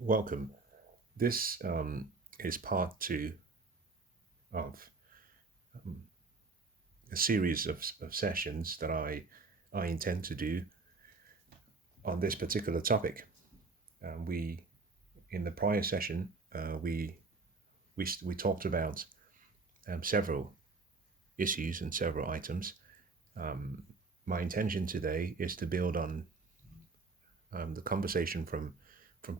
Welcome. This is part two of a series of sessions that I intend to do on this particular topic. We in the prior session we talked about several issues and several items. My intention today is to build on the conversation from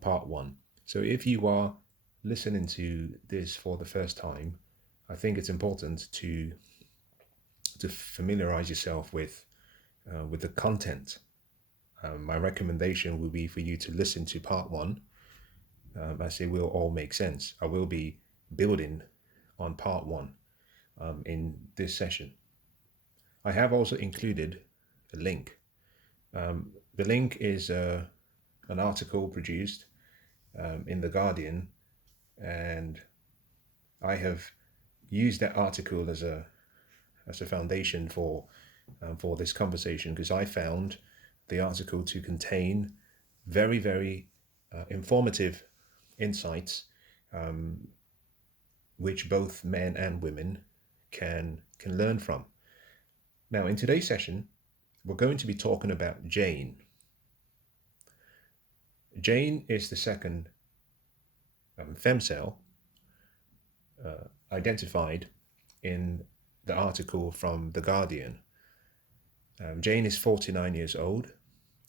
part one. So if you are listening to this for the first time, I think it's important to familiarize yourself with the content. My recommendation will be for you to listen to part one, as it will all make sense. I will be building on part one in this session. I have also included a link. The link is an article produced in The Guardian, and I have used that article as a foundation for this conversation because I found the article to contain very informative insights, which both men and women can learn from. Now, in today's session, we're going to be talking about Jane. Jane is the second femcel identified in the article from The Guardian. Jane is 49 years old,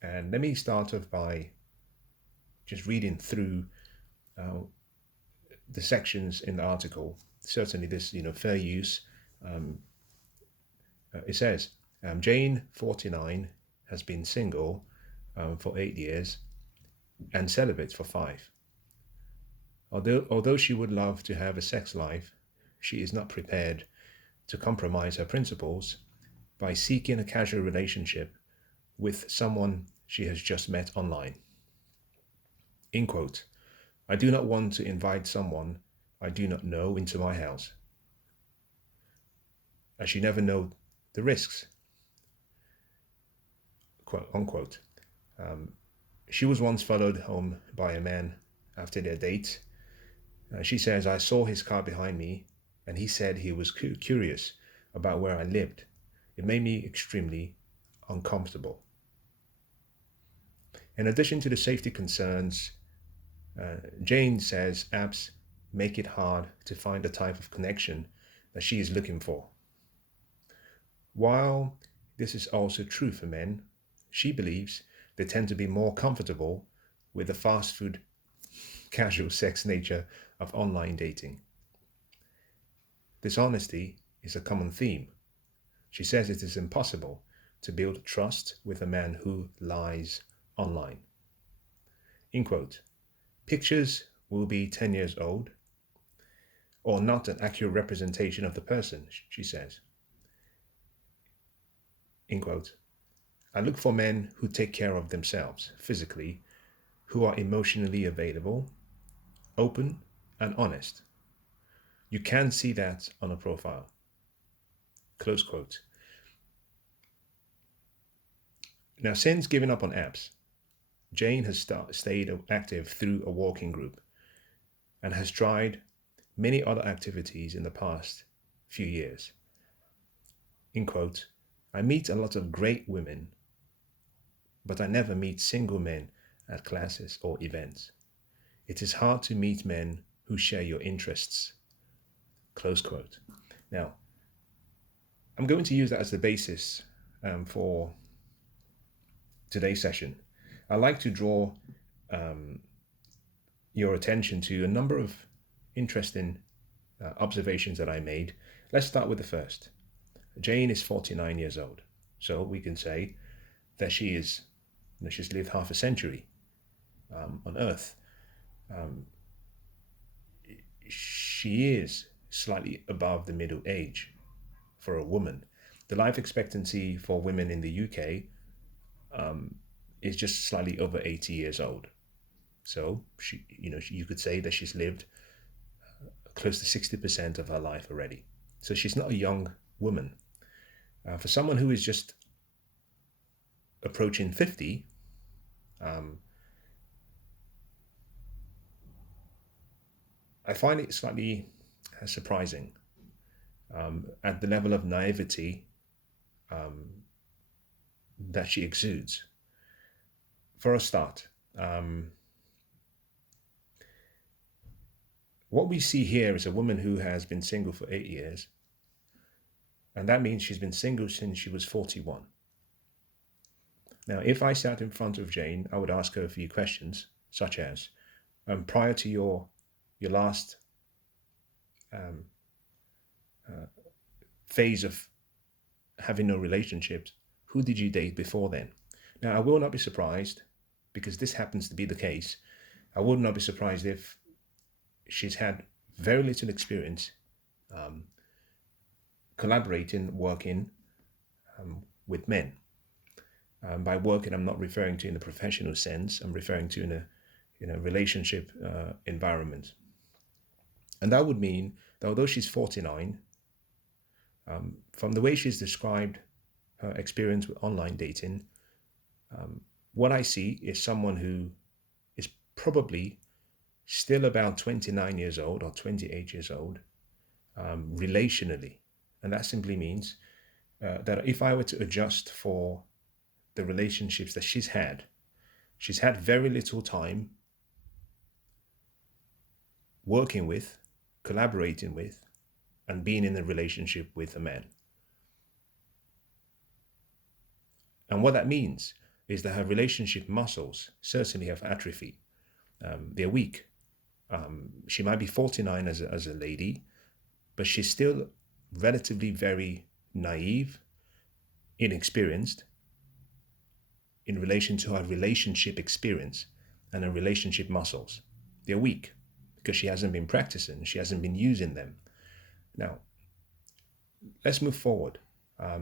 and let me start off by just reading through the sections in the article. Certainly, this fair use. It says Jane, 49, has been single for 8 years and celibate for 5. Although she would love to have a sex life, she is not prepared to compromise her principles by seeking a casual relationship with someone she has just met online. In quote, I do not want to invite someone I do not know into my house, as you never know the risks, quote unquote. She was once followed home by a man after their date. She says, I saw his car behind me, and he said he was curious about where I lived. It made me extremely uncomfortable. In addition to the safety concerns, Jane says apps make it hard to find the type of connection that she is looking for. While this is also true for men, she believes they tend to be more comfortable with the fast food, casual sex nature of online dating. Dishonesty is a common theme. She says it is impossible to build trust with a man who lies online. In quote, pictures will be 10 years old or not an accurate representation of the person, she says. In quote, I look for men who take care of themselves physically, who are emotionally available, open, and honest. You can see that on a profile. Close quote. Now, since giving up on apps, Jane has stayed active through a walking group and has tried many other activities in the past few years. In quote, I meet a lot of great women, but I never meet single men at classes or events. It is hard to meet men who share your interests. Close quote. Now, I'm going to use that as the basis for today's session. I like to draw your attention to a number of interesting observations that I made. Let's start with the first. Jane is 49 years old, so we can say that she's lived half a century on Earth. She is slightly above the middle age for a woman. The life expectancy for women in the UK is just slightly over 80 years old. So you could say that she's lived close to 60% of her life already. So she's not a young woman. For someone who is just approaching 50, I find it slightly surprising at the level of naivety that she exudes. For a start, what we see here is a woman who has been single for 8 years, and that means she's been single since she was 41. Now, if I sat in front of Jane, I would ask her a few questions, such as, prior to your last phase of having no relationships, who did you date before then? Now, I will not be surprised, because this happens to be the case. I would not be surprised if she's had very little experience collaborating, working with men. By working, I'm not referring to in the professional sense. I'm referring to in a relationship environment. And that would mean that although she's 49, from the way she's described her experience with online dating, what I see is someone who is probably still about 29 years old or 28 years old, relationally. And that simply means that if I were to adjust for the relationships that she's had very little time working with, collaborating with, and being in a relationship with a man. And what that means is that her relationship muscles certainly have atrophied. They're weak. She might be 49 as a lady, but she's still relatively very naive, inexperienced in relation to her relationship experience and her relationship muscles. They're weak because she hasn't been practicing, she hasn't been using them. Now, let's move forward. I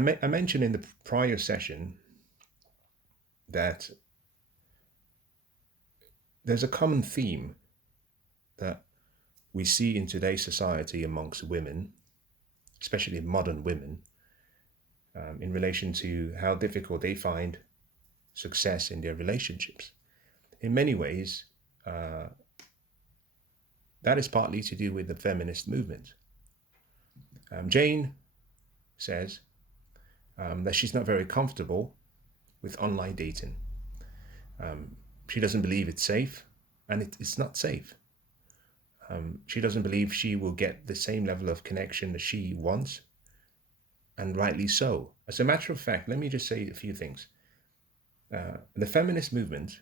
mentioned in the prior session that there's a common theme that we see in today's society amongst women, especially modern women, in relation to how difficult they find success in their relationships. In many ways, that is partly to do with the feminist movement. Jane says that she's not very comfortable with online dating. She doesn't believe it's safe, and it's not safe. She doesn't believe she will get the same level of connection that she wants, and rightly so. As a matter of fact, let me just say a few things. The feminist movement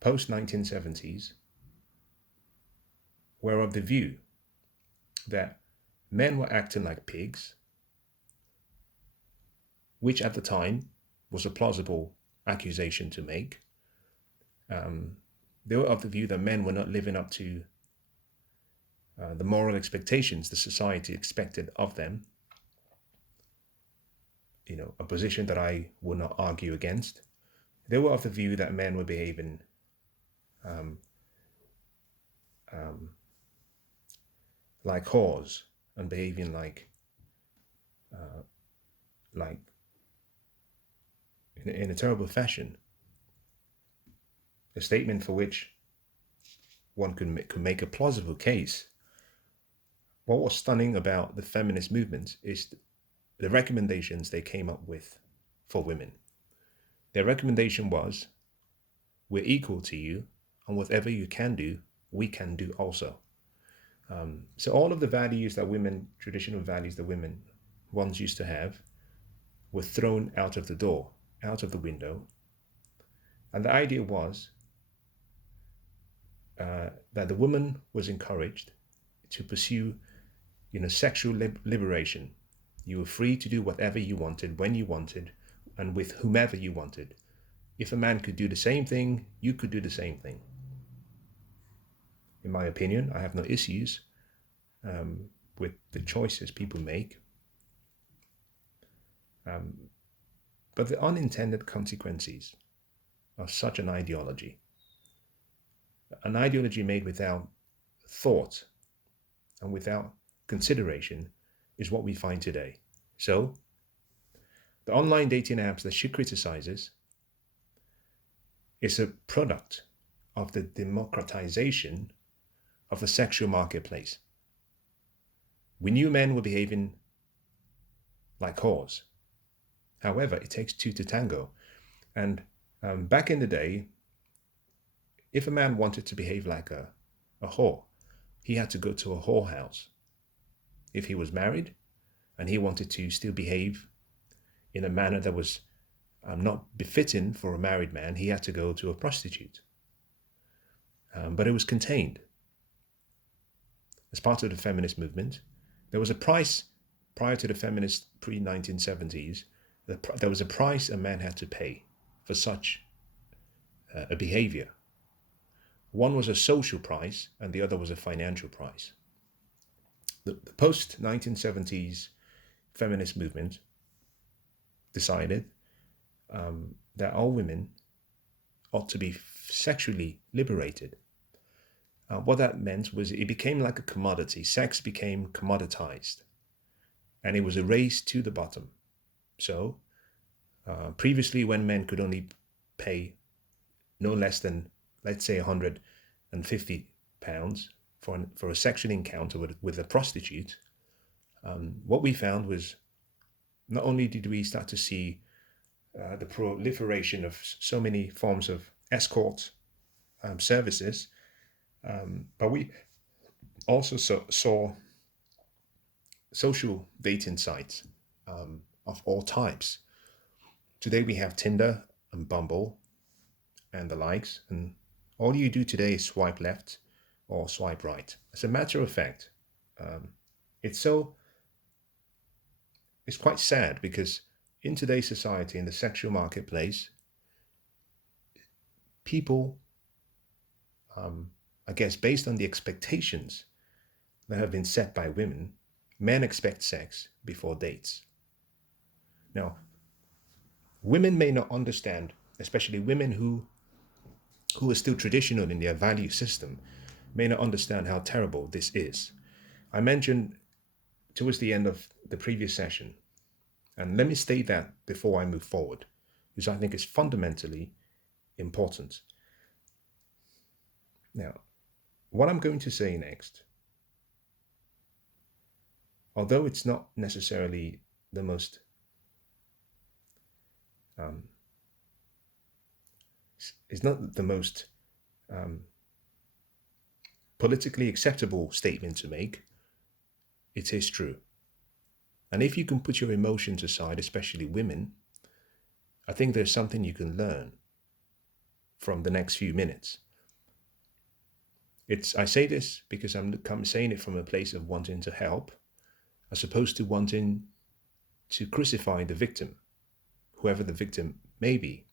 post-1970s were of the view that men were acting like pigs, which at the time was a plausible accusation to make. They were of the view that men were not living up to the moral expectations the society expected of them. A position that I will not argue against. They were of the view that men were behaving like whores and behaving like in a terrible fashion. A statement for which one could make a plausible case. What was stunning about the feminist movement is the recommendations they came up with for women. Their recommendation was, we're equal to you, and whatever you can do, we can do also. So all of the values that women, traditional values that women once used to have, were thrown out of the door, out of the window. And the idea was that the woman was encouraged to pursue, sexual liberation. You were free to do whatever you wanted, when you wanted, and with whomever you wanted. If a man could do the same thing, you could do the same thing. In my opinion, I have no issues with the choices people make. But the unintended consequences of such an ideology made without thought and without consideration, is what we find today. So, the online dating apps that she criticizes is a product of the democratization of the sexual marketplace. We knew men were behaving like whores. However, it takes two to tango. And back in the day, if a man wanted to behave like a whore, he had to go to a whorehouse. If he was married and he wanted to still behave in a manner that was not befitting for a married man, he had to go to a prostitute. But it was contained. As part of the feminist movement, there was a price prior to the feminist pre-1970s. There was a price a man had to pay for such a behavior. One was a social price and the other was a financial price. The post-1970s feminist movement decided that all women ought to be sexually liberated. What that meant was it became like a commodity. Sex became commoditized, and it was a race to the bottom. So previously, when men could only pay no less than, let's say, £150 for a sexual encounter with a prostitute, what we found was not only did we start to see the proliferation of so many forms of escort services, but we also saw social dating sites of all types. Today we have Tinder and Bumble and the likes, and all you do today is swipe left or swipe right. As a matter of fact, it's quite sad because in today's society, in the sexual marketplace, people, I guess, based on the expectations that have been set by women, men expect sex before dates. Now, women may not understand, especially women who are still traditional in their value system, may not understand how terrible this is. I mentioned towards the end of the previous session, and let me state that before I move forward, because I think it's fundamentally important. Now, what I'm going to say next, although it's not necessarily the most politically acceptable statement to make, it is true. And if you can put your emotions aside, especially women, I think there's something you can learn from the next few minutes. I say this because I'm saying it from a place of wanting to help, as opposed to wanting to crucify the victim, whoever the victim may be.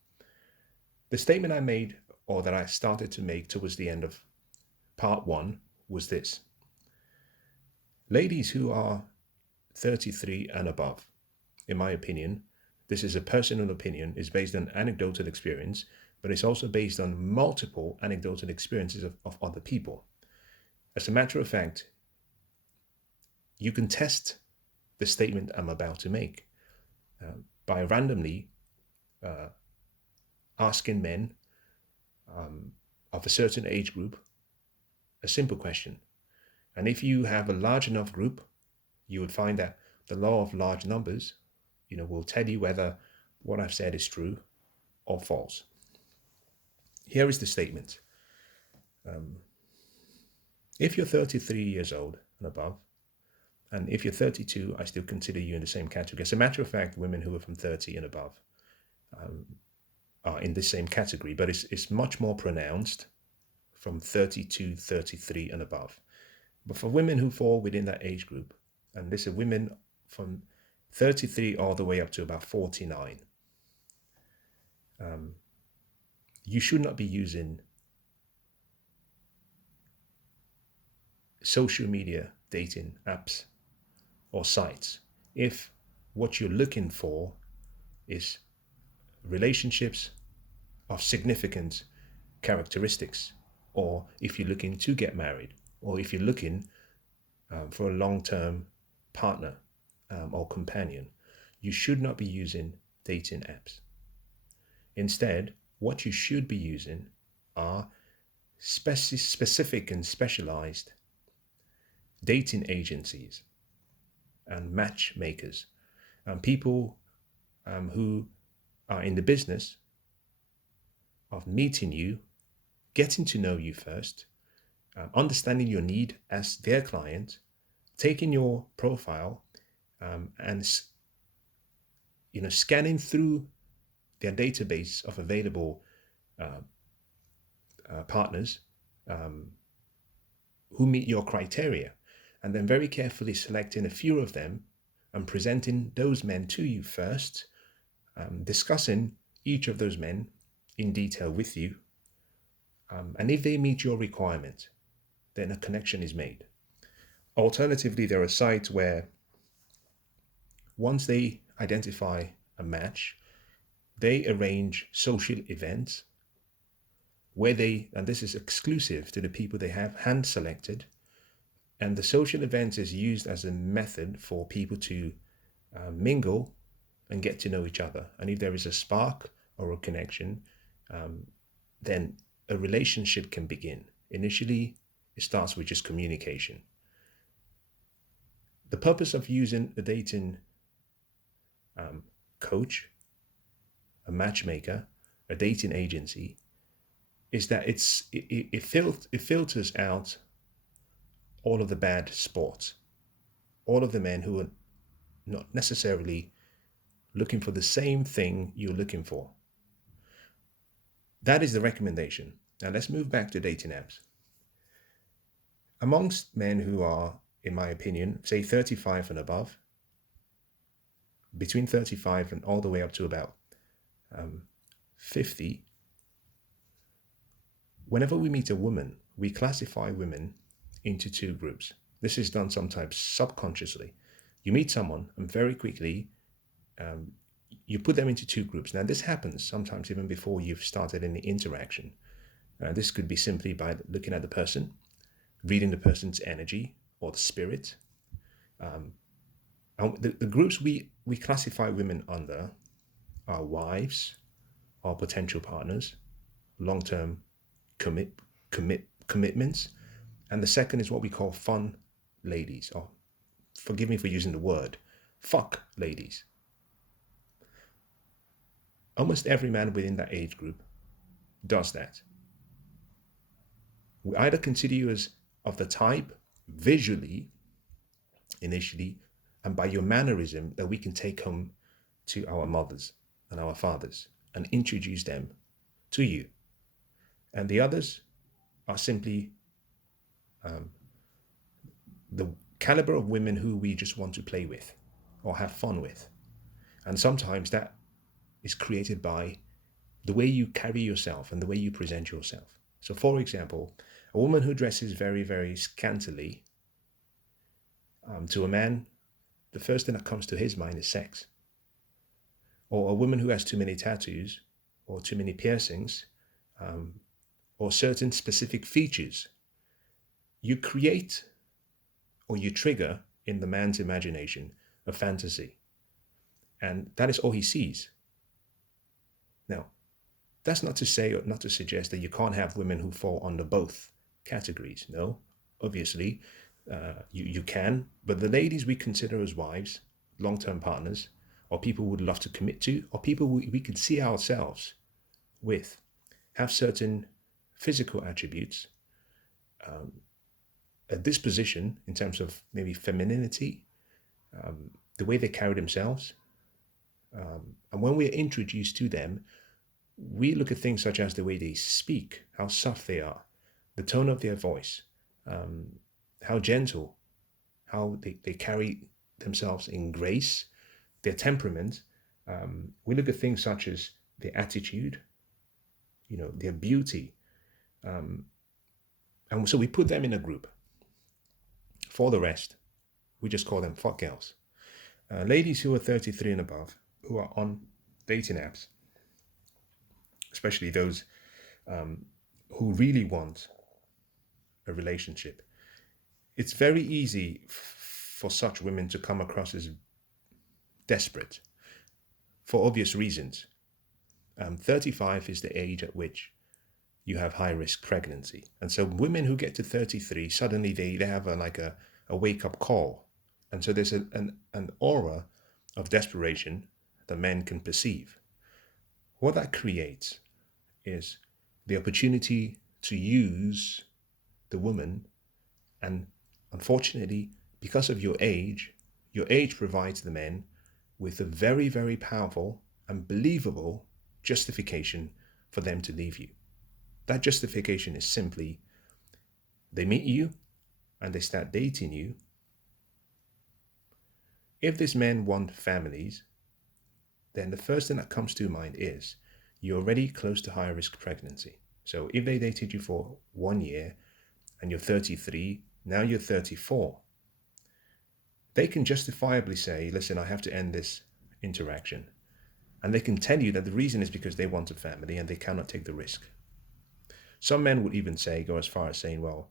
The statement I made, or that I started to make towards the end of part 1, was this. Ladies who are 33 and above, in my opinion, this is a personal opinion, is based on anecdotal experience, but it's also based on multiple anecdotal experiences of other people. As a matter of fact, you can test the statement I'm about to make by randomly asking men of a certain age group a simple question. And if you have a large enough group, you would find that the law of large numbers, will tell you whether what I've said is true or false. Here is the statement. If you're 33 years old and above, and if you're 32, I still consider you in the same category. As a matter of fact, women who are from 30 and above are in the same category, but it's much more pronounced from 32, 33 and above. But for women who fall within that age group, and this are women from 33 all the way up to about 49, you should not be using social media dating apps or sites if what you're looking for is relationships of significant characteristics, or if you're looking to get married, or if you're looking for a long-term partner or companion. You should not be using dating apps. Instead, what you should be using are specific and specialized dating agencies and matchmakers, and people who are in the business of meeting you, getting to know you first, understanding your need as their client, taking your profile and scanning through their database of available partners who meet your criteria, and then very carefully selecting a few of them and presenting those men to you first, discussing each of those men in detail with you, and if they meet your requirement, then a connection is made. Alternatively, there are sites where once they identify a match, they arrange social events where and this is exclusive to the people they have hand selected, and the social event is used as a method for people to mingle and get to know each other. And if there is a spark or a connection, then a relationship can begin. Initially, it starts with just communication. The purpose of using a dating coach, a matchmaker, a dating agency, is that it filters out all of the bad sports, all of the men who are not necessarily looking for the same thing you're looking for. That is the recommendation. Now let's move back to dating apps. Amongst men who are, in my opinion, say 35 and above, between 35 and all the way up to about 50, whenever we meet a woman, we classify women into two groups. This is done sometimes subconsciously. You meet someone and very quickly you put them into two groups. Now this happens sometimes even before you've started any interaction. This could be simply by looking at the person, reading the person's energy or the spirit. And the groups we classify women under are wives, or potential partners, long-term commitments, and the second is what we call fun ladies, or forgive me for using the word, fuck ladies. Almost every man within that age group does that. We either consider you as of the type visually, initially, and by your mannerism that we can take home to our mothers and our fathers and introduce them to you. And the others are simply the caliber of women who we just want to play with or have fun with. And sometimes that is created by the way you carry yourself and the way you present yourself. So for example, a woman who dresses very, very scantily, to a man, the first thing that comes to his mind is sex. Or a woman who has too many tattoos or too many piercings, or certain specific features, you create or you trigger in the man's imagination a fantasy. And that is all he sees. Now, that's not to say or not to suggest that you can't have women who fall under both categories. No, obviously, you can. But the ladies we consider as wives, long-term partners, or people we would love to commit to, or people we can see ourselves with, have certain physical attributes, a disposition in terms of maybe femininity, the way they carry themselves. And when we're introduced to them, we look at things such as the way they speak, how soft they are, the tone of their voice, how gentle, how they carry themselves in grace, their temperament. We look at things such as their attitude, their beauty. And so we put them in a group. For the rest, we just call them fuck girls. Ladies who are 33 and above, who are on dating apps, especially those who really want a relationship. It's very easy for such women to come across as desperate for obvious reasons. 35 is the age at which you have high risk pregnancy. And so women who get to 33, suddenly they have a wake up call. And so there's an aura of desperation that men can perceive. What that creates is the opportunity to use the woman. And unfortunately, because of your age provides the men with a very, very powerful and believable justification for them to leave you. That justification is simply they meet you and they start dating you. If these men want families, then the first thing that comes to mind is you're already close to high risk pregnancy. So if they dated you for 1 year and you're 33, now you're 34, they can justifiably say, listen, I have to end this interaction. And they can tell you that the reason is because they want a family and they cannot take the risk. Some men would even go as far as saying, well,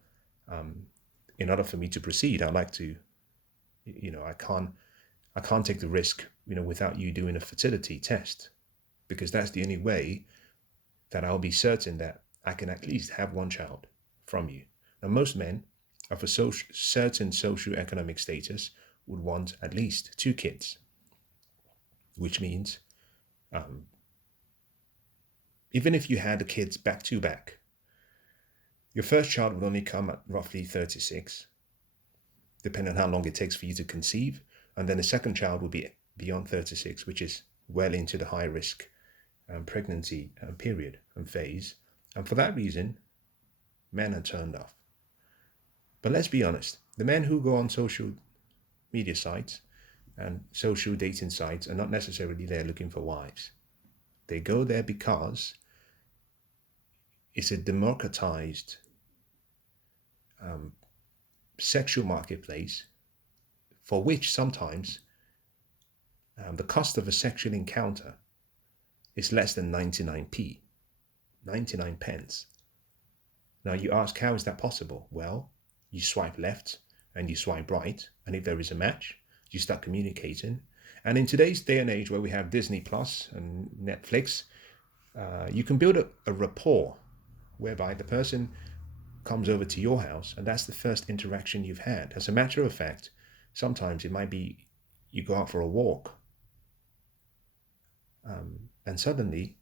in order for me to proceed, I'd like to, I can't take the risk, without you doing a fertility test, because that's the only way that I'll be certain that I can at least have one child from you. Now, most men of a certain socioeconomic status would want at least 2 kids, which means even if you had the kids back to back, your first child would only come at roughly 36, depending on how long it takes for you to conceive. And then the second child would be beyond 36, which is well into the high risk pregnancy period and phase. And for that reason, men are turned off. But let's be honest, the men who go on social media sites and social dating sites are not necessarily there looking for wives. They go there because it's a democratized sexual marketplace for which sometimes the cost of a sexual encounter is less than 99p, 99 pence. Now you ask, how is that possible? Well, you swipe left and you swipe right, and if there is a match, you start communicating. And in today's day and age where we have Disney Plus and Netflix, you can build a rapport whereby the person comes over to your house and that's the first interaction you've had. As a matter of fact, sometimes it might be you go out for a walk and suddenly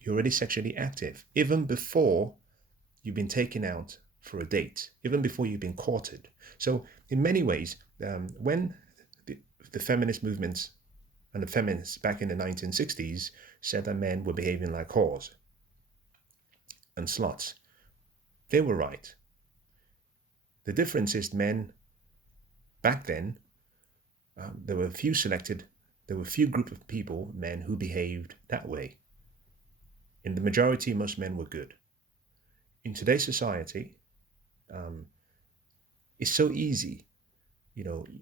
you're already sexually active, even before you've been taken out for a date, even before you've been courted. So in many ways, when the feminist movements and the feminists back in the 1960s said that men were behaving like whores and sluts, they were right. The difference is men back then, there were a few group of people, men, who behaved that way. In the majority, most men were good. In today's society, it's so easy,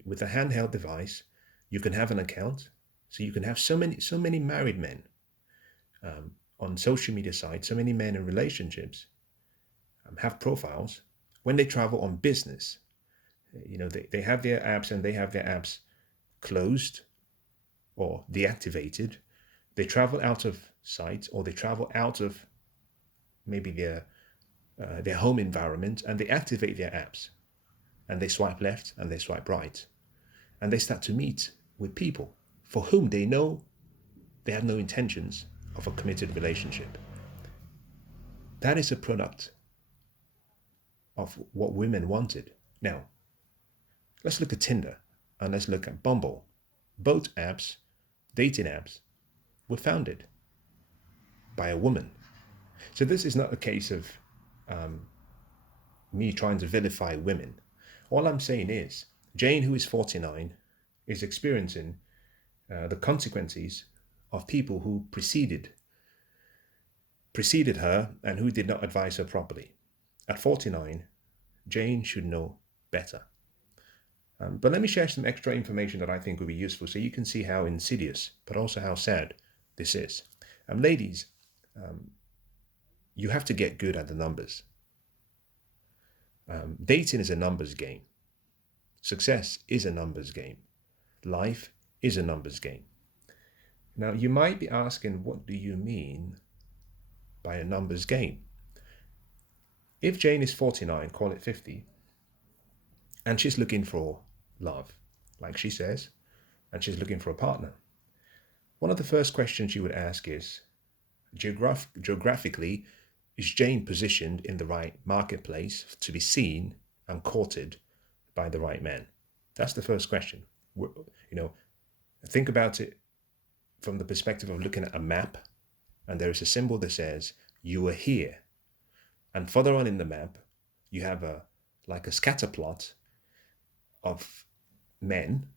with a handheld device, you can have an account. So you can have so many married men on social media sites, so many men in relationships have profiles. When they travel on business, they have their apps and they have their apps closed or deactivated. They travel out of sight or they travel out of maybe their home environment and they activate their apps and they swipe left and they swipe right and they start to meet with people for whom they know they have no intentions of a committed relationship. That is a product of what women wanted. Now, let's look at Tinder and let's look at Bumble. Both apps, dating apps, were founded by a woman. So this is not a case of me trying to vilify women. All I'm saying is, Jane, who is 49, is experiencing the consequences of people who preceded her and who did not advise her properly. At 49, Jane should know better. But let me share some extra information that I think will be useful so you can see how insidious, but also how sad this is. Ladies, you have to get good at the numbers. Dating is a numbers game. Success is a numbers game. Life is a numbers game. Now, you might be asking, what do you mean by a numbers game? If Jane is 49, call it 50, and she's looking for love, like she says, and she's looking for a partner, one of the first questions you would ask is, geographically, is Jane positioned in the right marketplace to be seen and courted by the right man? That's the first question. Think about it from the perspective of looking at a map, and there is a symbol that says, you are here. And further on in the map, you have like a scatter plot of men.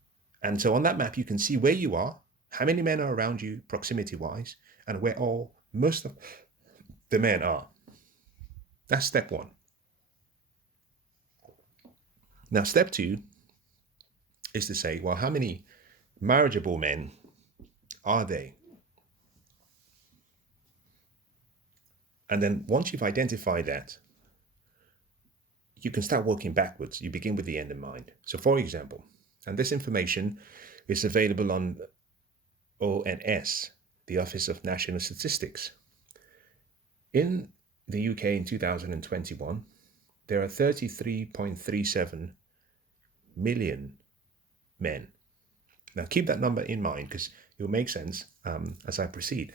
And so on that map, you can see where you are, how many men are around you proximity-wise, and where most of the men are. That's step one. Now, step two is to say, well, how many marriageable men are they? And then once you've identified that, you can start working backwards. You begin with the end in mind. So for example, and this information is available on ONS, the Office of National Statistics. In the UK in 2021, there are 33.37 million men. Now keep that number in mind because it will make sense as I proceed.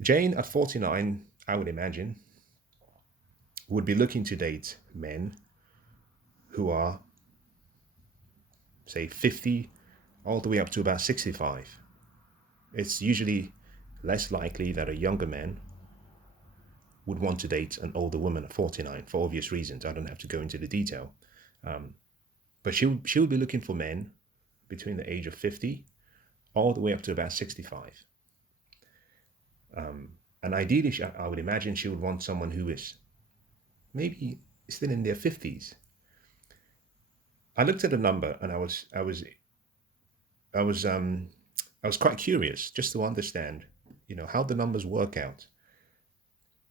Jane at 49, I would imagine, would be looking to date men who are, say, 50 all the way up to about 65. It's usually less likely that a younger man would want to date an older woman at 49 for obvious reasons. I don't have to go into the detail. But she would be looking for men between the age of 50 all the way up to about 65. And ideally, I would imagine she would want someone who is maybe still in their 50s. I looked at a number and I was quite curious just to understand, how the numbers work out.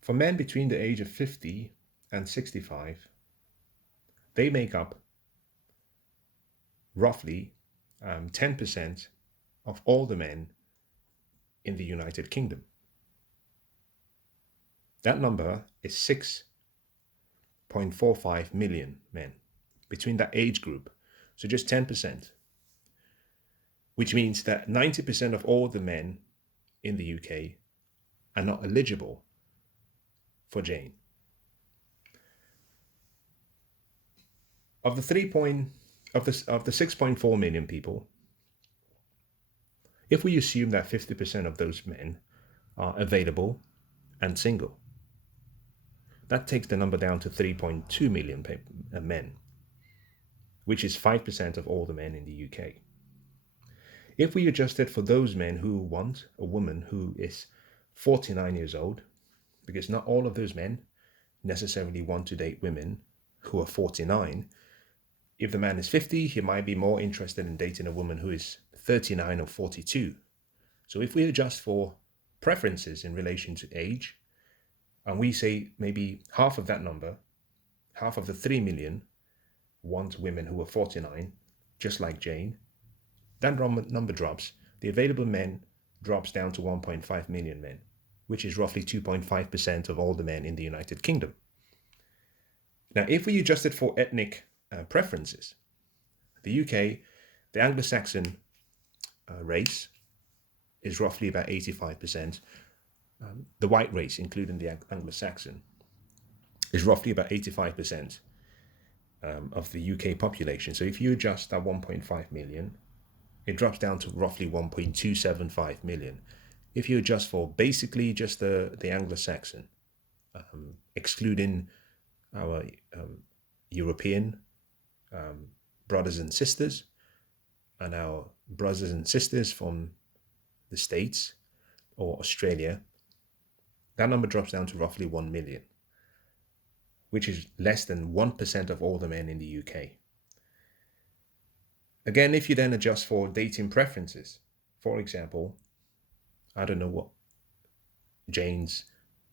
For men between the age of 50 and 65, they make up roughly 10% of all the men in the United Kingdom. That number is 6.45 million men between that age group. So just 10%, which means that 90% of all the men in the UK are not eligible for Jane. Of the 6.4 million people, if we assume that 50% of those men are available and single, that takes the number down to 3.2 million men, which is 5% of all the men in the UK. If we adjust it for those men who want a woman who is 49 years old, because not all of those men necessarily want to date women who are 49. If the man is 50, he might be more interested in dating a woman who is 39 or 42. So if we adjust for preferences in relation to age, and we say maybe half of that number, half of the 3 million want women who are 49, just like Jane, that number drops. The available men drops down to 1.5 million men, which is roughly 2.5% of all the men in the United Kingdom. Now, if we adjust it for ethnic preferences, the UK, the Anglo-Saxon race is roughly about 85%. The white race, including the Anglo-Saxon, is roughly about 85% of the UK population. So if you adjust that 1.5 million, it drops down to roughly 1.275 million. If you adjust for basically just the Anglo-Saxon, excluding our European brothers and sisters and our brothers and sisters from the States or Australia, that number drops down to roughly 1 million, which is less than 1% of all the men in the UK. Again, if you then adjust for dating preferences, for example, I don't know what Jane's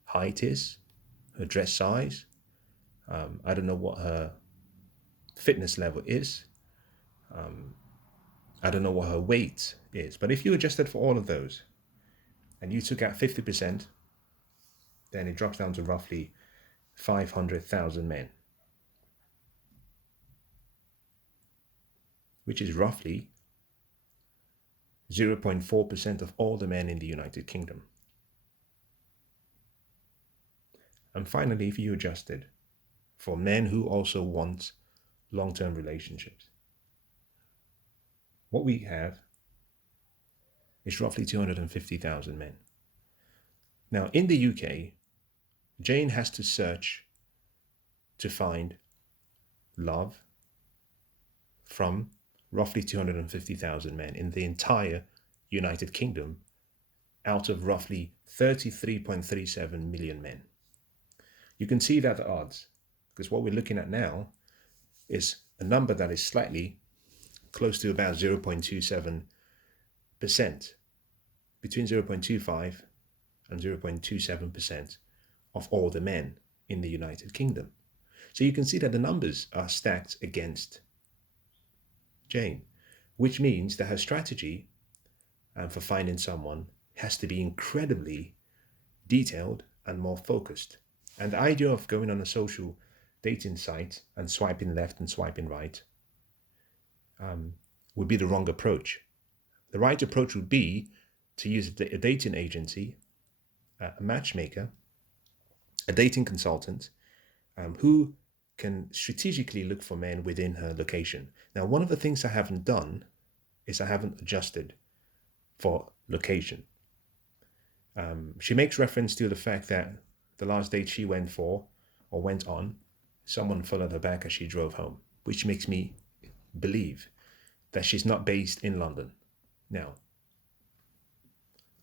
height is, her dress size. I don't know what her fitness level is. I don't know what her weight is, but if you adjusted for all of those and you took out 50%, then it drops down to roughly 500,000 men, which is roughly 0.4% of all the men in the United Kingdom. And finally, if you adjusted for men who also want long-term relationships, what we have is roughly 250,000 men. Now, in the UK, Jane has to search to find love from roughly 250,000 men in the entire United Kingdom out of roughly 33.37 million men. You can see that the odds, because what we're looking at now is a number that is slightly close to about 0.27%, between 0.25 and 0.27% of all the men in the United Kingdom. So you can see that the numbers are stacked against Jane, which means that her strategy for finding someone has to be incredibly detailed and more focused. And the idea of going on a social dating site and swiping left and swiping right would be the wrong approach. The right approach would be to use a dating agency, a matchmaker, a dating consultant, who can strategically look for men within her location. Now, one of the things I haven't done is I haven't adjusted for location. She makes reference to the fact that the last date she went on, someone followed her back as she drove home, which makes me believe that she's not based in London. Now,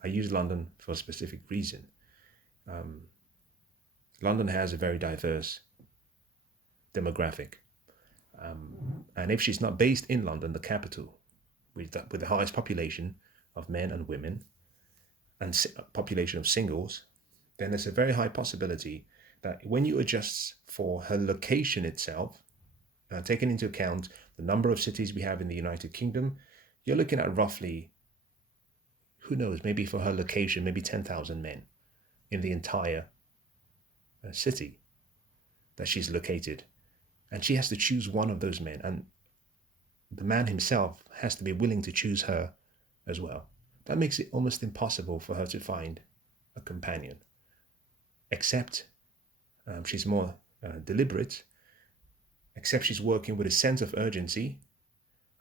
I use London for a specific reason. London has a very diverse demographic. And if she's not based in London, the capital, with the highest population of men and women and population of singles, then there's a very high possibility that when you adjust for her location itself, taking into account the number of cities we have in the United Kingdom, you're looking at roughly, who knows, maybe for her location, maybe 10,000 men in the entire city that she's located. And she has to choose one of those men. And the man himself has to be willing to choose her as well. That makes it almost impossible for her to find a companion, except she's more deliberate, except she's working with a sense of urgency,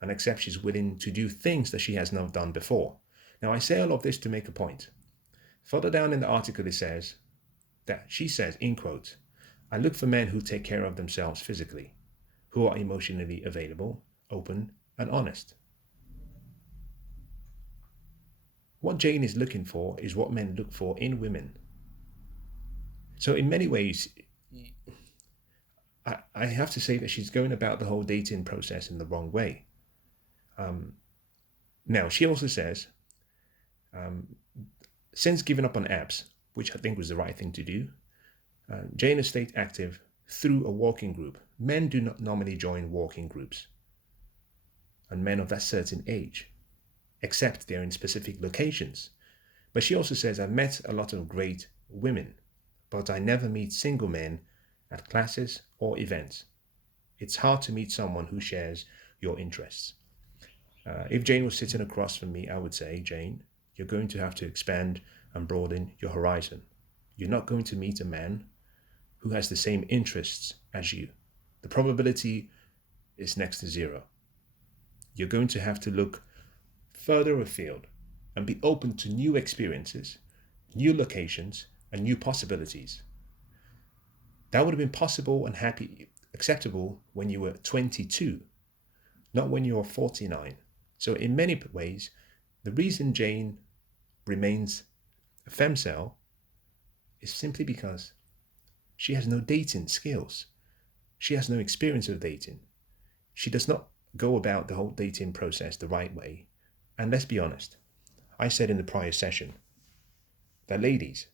and except she's willing to do things that she has not done before. Now, I say all of this to make a point. Further down in the article, it says that she says, in quote, "I look for men who take care of themselves physically, who are emotionally available, open, and honest." What Jane is looking for is what men look for in women. So in many ways, I have to say that she's going about the whole dating process in the wrong way. Now, she also says, since giving up on apps, which I think was the right thing to do, Jane has stayed active through a walking group. Men do not normally join walking groups, and men of that certain age, except they're in specific locations. But she also says, "I've met a lot of great women, but I never meet single men at classes or events. It's hard to meet someone who shares your interests." If Jane was sitting across from me, I would say, "Jane, you're going to have to expand and broaden your horizon. You're not going to meet a man who has the same interests as you. The probability is next to zero. You're going to have to look further afield and be open to new experiences, new locations, and new possibilities. That would have been possible and acceptable when you were 22, not when you were 49. So in many ways, the reason Jane remains a femcel is simply because she has no dating skills. She has no experience of dating. She does not go about the whole dating process the right way. And let's be honest, I said in the prior session that, ladies,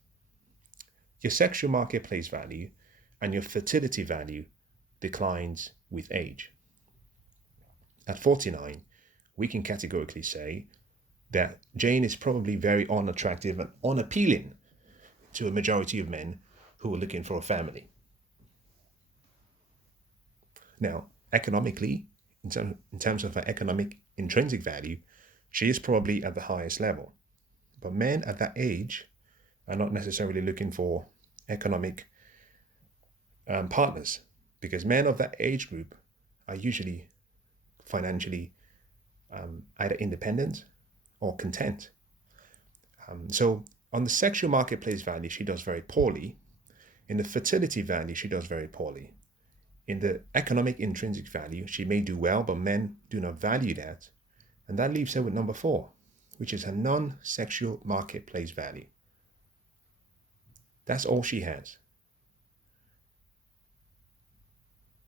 your sexual marketplace value and your fertility value declines with age. At 49, we can categorically say that Jane is probably very unattractive and unappealing to a majority of men who are looking for a family. Now, economically, in terms of her economic intrinsic value, she is probably at the highest level. But men at that age are not necessarily looking for economic partners, because men of that age group are usually financially either independent or content. So on the sexual marketplace value, she does very poorly. In the fertility value, she does very poorly. In the economic intrinsic value, she may do well, but men do not value that. And that leaves her with number 4, which is her non-sexual marketplace value. That's all she has.